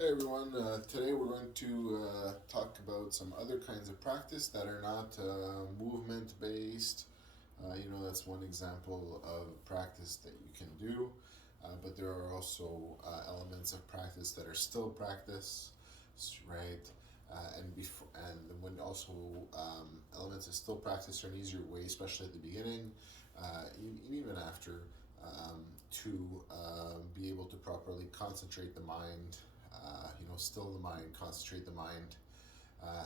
Hey everyone, today we're going to talk about some other kinds of practice that are not movement based. That's one example of practice that you can do, but there are also elements of practice that are still practice, right? And when also elements of still practice are an easier way, especially at the beginning, even after, to be able to properly concentrate the mind, still the mind, concentrate the mind,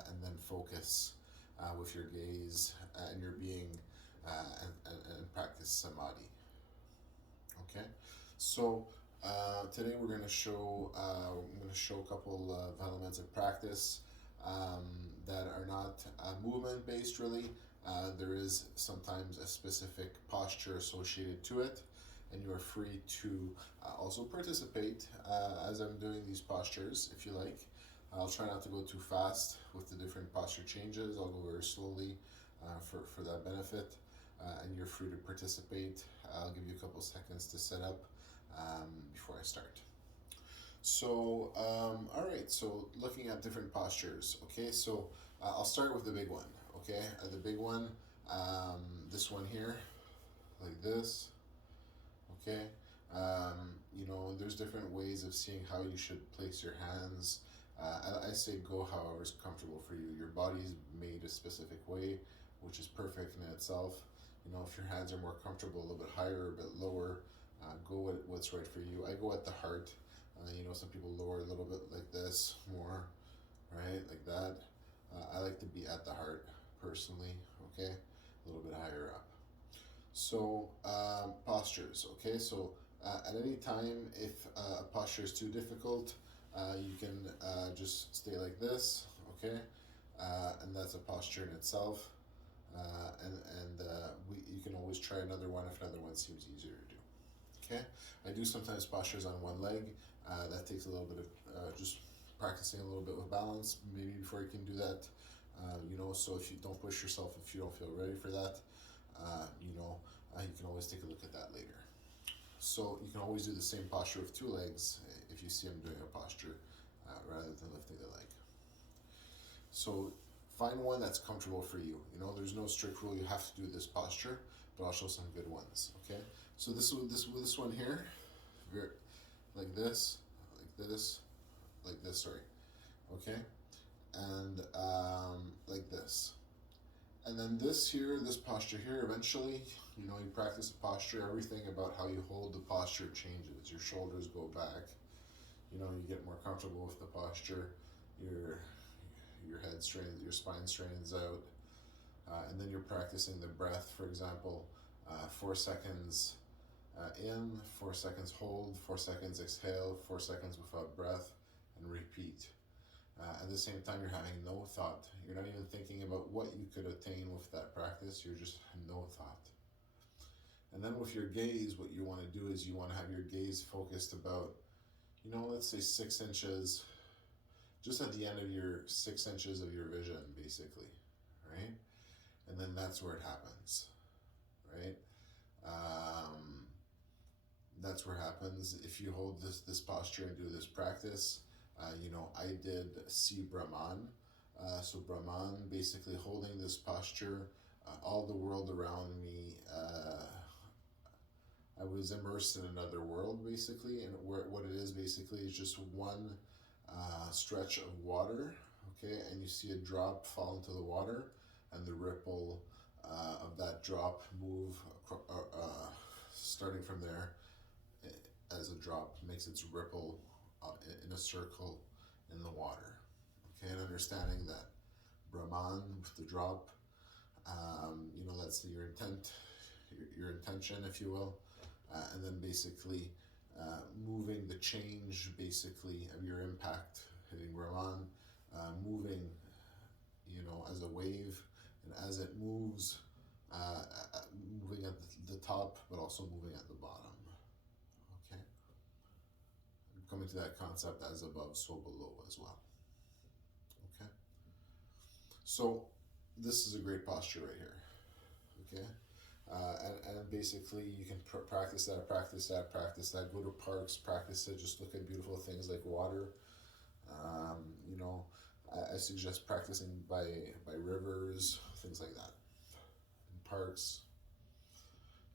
and then focus with your gaze and your being, and practice samadhi. Okay, so today I'm going to show a couple of elements of practice that are not movement based really. There is sometimes a specific posture associated to it, and you are free to also participate as I'm doing these postures if you like. I'll try not to go too fast with the different posture changes. I'll go very slowly for that benefit, and you're free to participate. I'll give you a couple seconds to set up before I start. So, all right, so looking at different postures, okay, so I'll start with the big one, okay? The big one, this one here, like this, okay? There's different ways of seeing how you should place your hands. I say go however's comfortable for you. Your body's made a specific way, which is perfect in itself. If your hands are more comfortable, a little bit higher, a bit lower, go with what's right for you. I go at the heart. Some people lower a little bit like this, more, right, like that. I like to be at the heart personally, okay, a little bit higher up. So, postures, okay, so at any time, if a posture is too difficult, you can just stay like this, okay, and that's a posture in itself. You can always try another one if another one seems easier to do. Okay, I do sometimes postures on one leg. That takes a little bit of just practicing a little bit with balance, maybe before you can do that. So if you don't push yourself, if you don't feel ready for that, you can always take a look at that later. So you can always do the same posture with two legs if you see I'm doing a posture rather than lifting the leg. So find one that's comfortable for you. There's no strict rule you have to do this posture, but I'll show some good ones. Okay. So this one here, like this, like this, like this. Sorry. Okay. And like this. And then this posture here, eventually, you practice a posture, everything about how you hold the posture changes. Your shoulders go back, you get more comfortable with the posture, your head strains, your spine straightens out, and then you're practicing the breath, for example, 4 seconds in, 4 seconds hold, 4 seconds exhale, 4 seconds without breath, and repeat. At the same time, you're having no thought. You're not even thinking about what you could attain with that practice. You're just no thought. And then with your gaze, what you want to do is you want to have your gaze focused about, let's say 6 inches, just at the end of your 6 inches of your vision, basically, right? And then that's where it happens, right? That's where it happens. If you hold this posture and do this practice, I did see Brahman. So Brahman, basically holding this posture, all the world around me, I was immersed in another world, basically. And what it is basically is just one stretch of water, okay? And you see a drop fall into the water, and the ripple of that drop move starting from there as a drop makes its ripple in a circle in the water. Okay, and understanding that Brahman with the drop, that's your intent, your intention, if you will, and then basically moving the change, basically, of your impact hitting Brahman, moving, as a wave, and as it moves, moving at the top, but also moving at the bottom. Okay, coming to that concept as above, so below as well. Okay, so this is a great posture right here. Okay, and basically you can practice that, go to parks, practice it, just look at beautiful things like water, You know, I suggest practicing by rivers, things like that. In parks,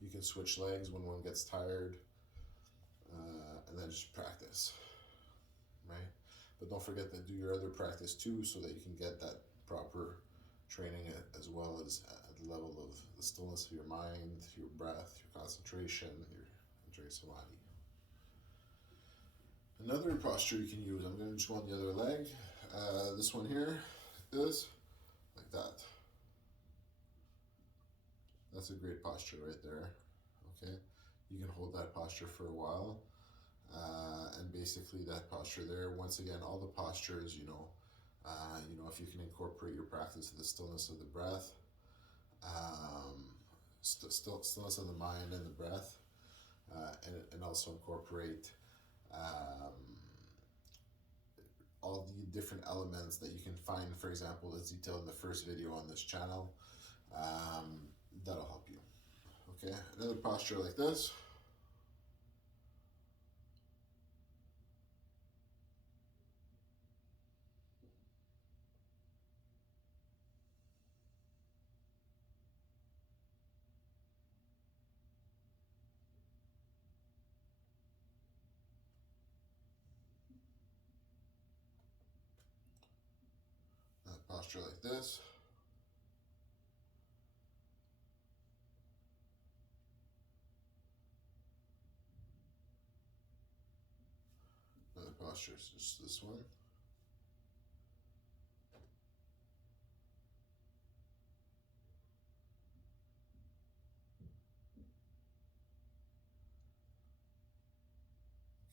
you can switch legs when one gets tired, and then just practice, right? But don't forget to do your other practice too, so that you can get that proper training as well as at the level of the stillness of your mind, your breath, your concentration, your samadhi. Another posture you can use, I'm going to just go on the other leg. This one here is like that. That's a great posture right there. Okay, you can hold that posture for a while, and basically that posture there. Once again, all the postures, if you can incorporate your practice of the stillness of the breath, stillness of the mind and the breath, and also incorporate um, all the different elements that you can find, for example, as detailed in the first video on this channel. That'll help you. Okay, another posture like this. Another posture like this. Another posture is just this one.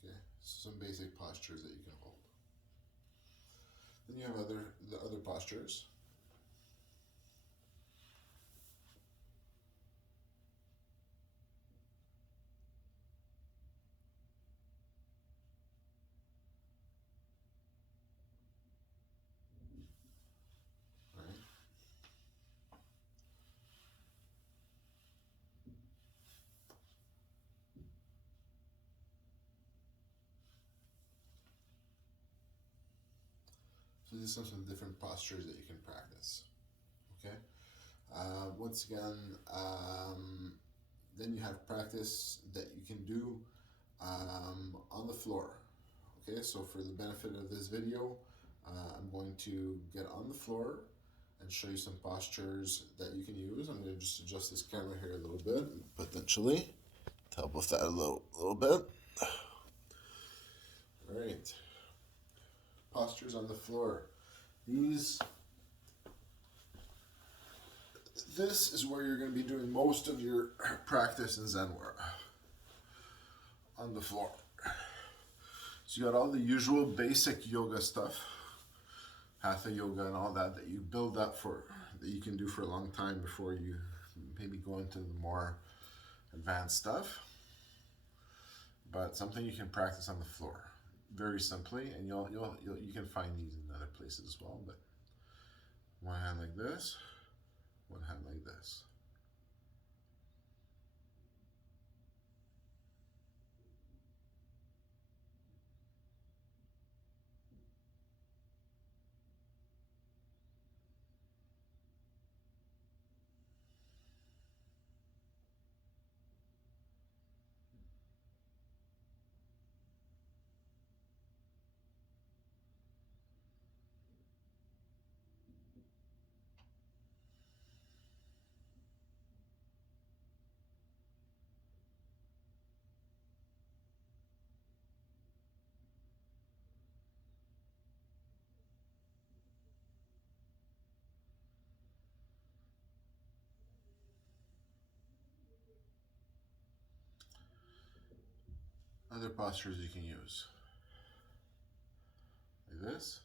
Okay, some basic postures that you can hold. Then you have the other postures. Right? So these are some different postures that you can practice. Okay. Once again, then you have practice that you can do on the floor. Okay, so for the benefit of this video, I'm going to get on the floor and show you some postures that you can use. I'm going to just adjust this camera here a little bit, potentially, to help with that a little bit. All right, postures on the floor. This is where you're going to be doing most of your practice in Zen Wara, on the floor. So you got all the usual basic yoga stuff, hatha yoga and all that you build up for, that you can do for a long time before you maybe go into the more advanced stuff. But something you can practice on the floor, very simply, and you can find these in other places as well. But one hand like this, one hand like this. Other postures you can use, like this.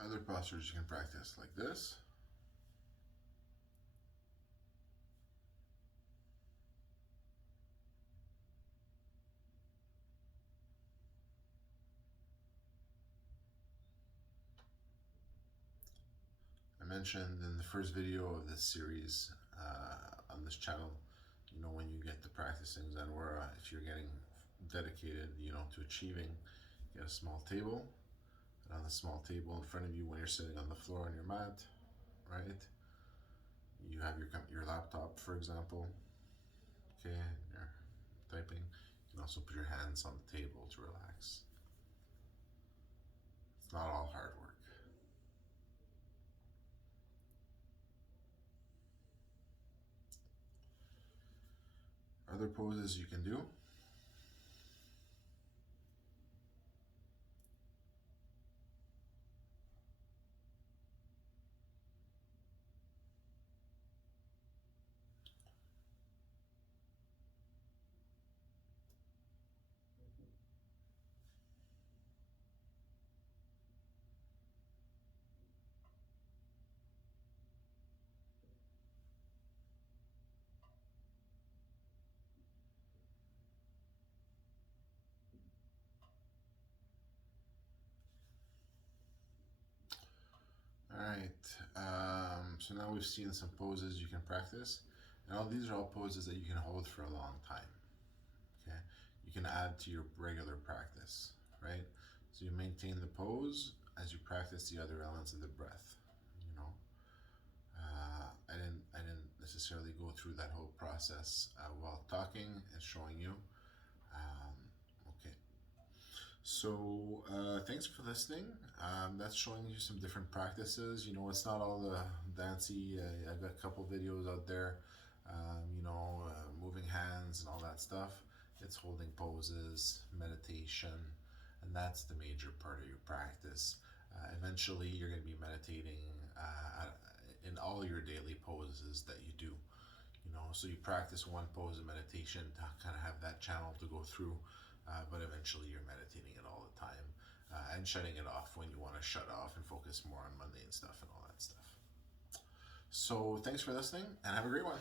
Other postures you can practice like this. I mentioned in the first video of this series on this channel, when you get to practicing Zen Wara, if you're getting dedicated, to achieving, get a small table, and on the small table in front of you, when you're sitting on the floor on your mat, right? You have your laptop, for example, okay, and you're typing. You can also put your hands on the table to relax. It's not all hard work. Other poses you can do. All right, so now we've seen some poses you can practice, and all these are all poses that you can hold for a long time, okay? You can add to your regular practice, right? So you maintain the pose as you practice the other elements of the breath, you know? I didn't necessarily go through that whole process while talking and showing you. Okay. So thanks for listening. That's showing you some different practices. It's not all the dancy. I've got a couple videos out there, moving hands and all that stuff. It's holding poses, meditation, and that's the major part of your practice. Eventually, you're going to be meditating in all your daily poses that you do. So you practice one pose of meditation to kind of have that channel to go through, but eventually you're meditating it all the time and shutting it off when you want to shut off and focus more on mundane stuff and all that stuff. So thanks for listening and have a great one.